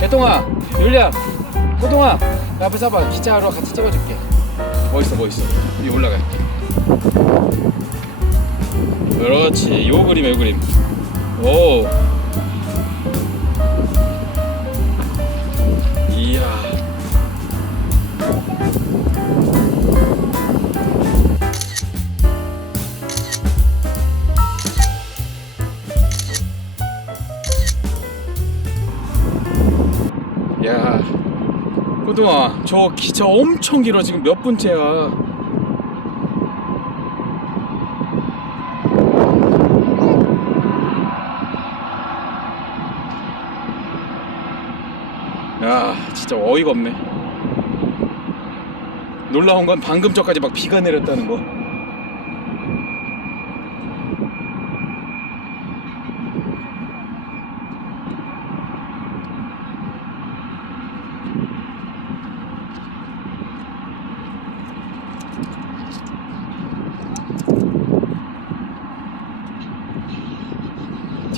개똥아, 율리야, 호동아, 나 앞에 서봐. 기차하러 같이 찍어줄게. 멋있어, 멋있어. 위에 올라갈게. 그렇지. 요 그림, 요 그림. 오. 동아, 저 기차 엄청 길어. 지금 몇 분째야? 야, 진짜 어이가 없네. 놀라운 건 방금 전까지 막 비가 내렸다는 거.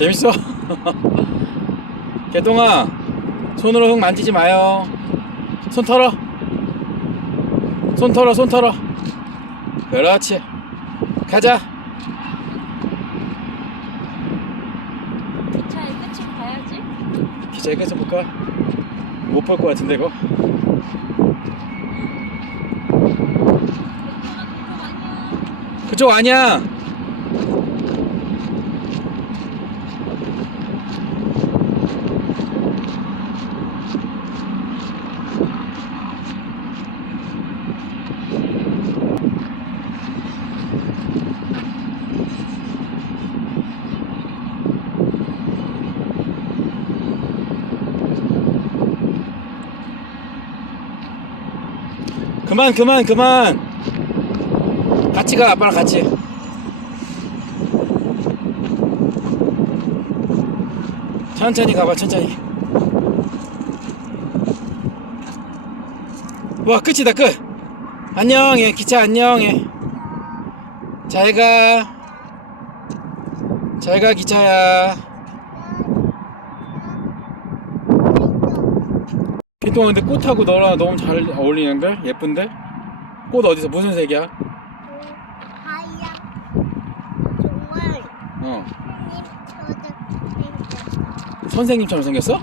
재밌어? 개똥아, 손으로 흙 만지지 마요. 손 털어. 손 털어, 손 털어. 그렇지. 가자. 기차의 끝을 봐야지. 기차에 계속 볼까? 못 볼 것 같은데, 이거. 그쪽 아니야. 그만, 그만, 그만. 같이 가, 아빠랑 같이. 천천히 가봐, 천천히. 와, 끝이다, 끝. 안녕 해, 기차 안녕 해. 잘 가. 잘 가, 기차야. 기동아, 근데 꽃하고 너랑 너무 잘 어울리는데? 예쁜데? 꽃 어디서, 무슨 색이야? 하얀 정말 어. 선생님처럼 생겼어?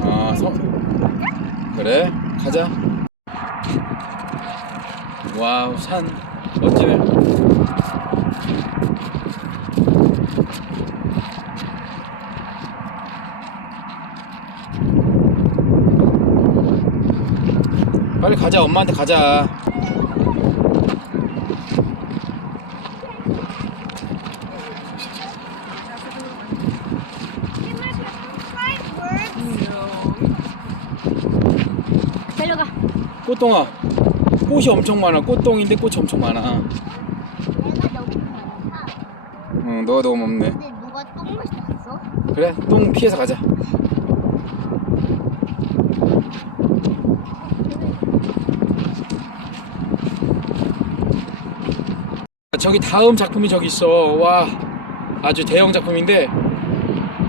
아, 서... 그래, 가자. 와우, 산 멋지네. 빨리 가자, 엄마한테 가자. 데려가. 꽃동아, 꽃이 엄청 많아. 꽃동인데 꽃이 엄청 많아. 응, 너가 너무 없네. 근데 누가? 그래, 똥 피해서 가자. 저기 다음 작품이 저기 있어. 와, 아주 대형 작품인데.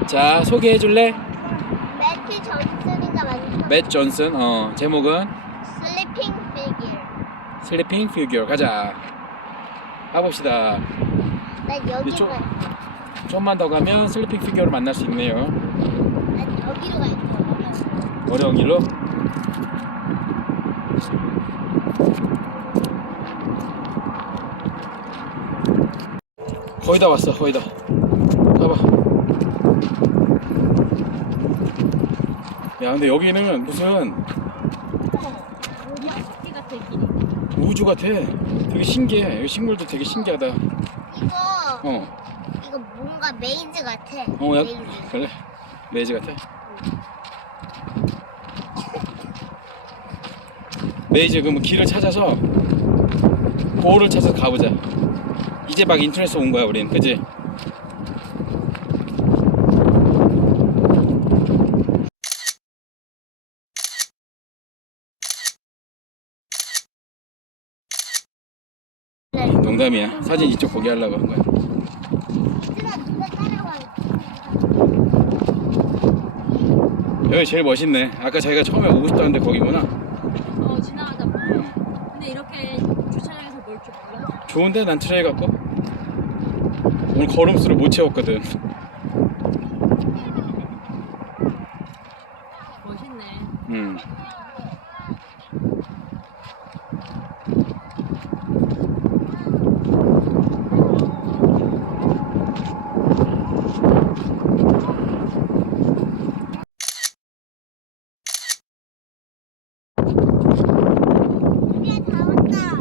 자, 소개해 줄래? 매트 전슨이가 만든 맷 존슨. 어, 제목은 슬리핑 피규어. 슬리핑 피규어. 가자. 가봅시다. 난 여기 이쪽? 가. 좀만 더 가면 슬리핑 피규어를 만날 수 있네요. 난 여기로 갈 거야. 어려운 길로. 거의 다 왔어, 거의 다. 가봐. 야, 근데 여기는 무슨. 우주 같아. 되게 신기해. 여기 식물도 되게 신기하다. 이거 어, 이거 뭔가 메이즈 같아. 어, 야, 메이즈. 그래. 메이즈 같아. 메이즈 그럼 길을 찾아서 보호를 찾아서 가보자. 이제 막 인터넷에서 온 거야 우린. 그지? 농담이야. 사진 이쪽 보게 하려고 한 거야. 여기 제일 멋있네. 아까 자기가 처음에 오고 싶다는데 거기구나. 좋은데 난 트레일 갖고. 오늘 걸음수를 못 채웠거든. 멋있네. 음.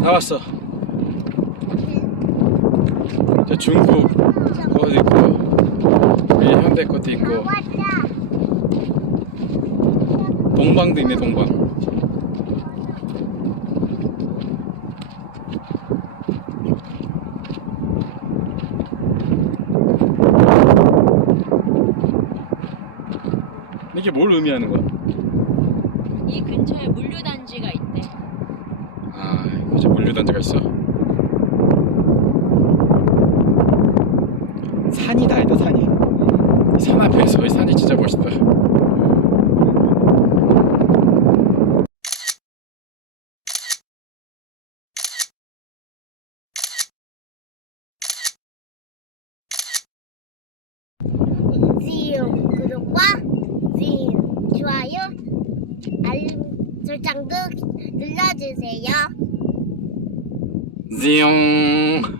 다 왔어. 저 중국 거도 있고, 이 현대 것도 다 있고, 동방도 있네 동방. 이게 뭘 의미하는 거야? 이 근처에 물류단지가 있대. 아, 이제 물류단지가 있어. 산이다, 아니다 산이. 산 앞에서 이 산이 진짜 멋있다. 지우 구독과 지우 좋아요 알림 설정도 눌러주세요 징.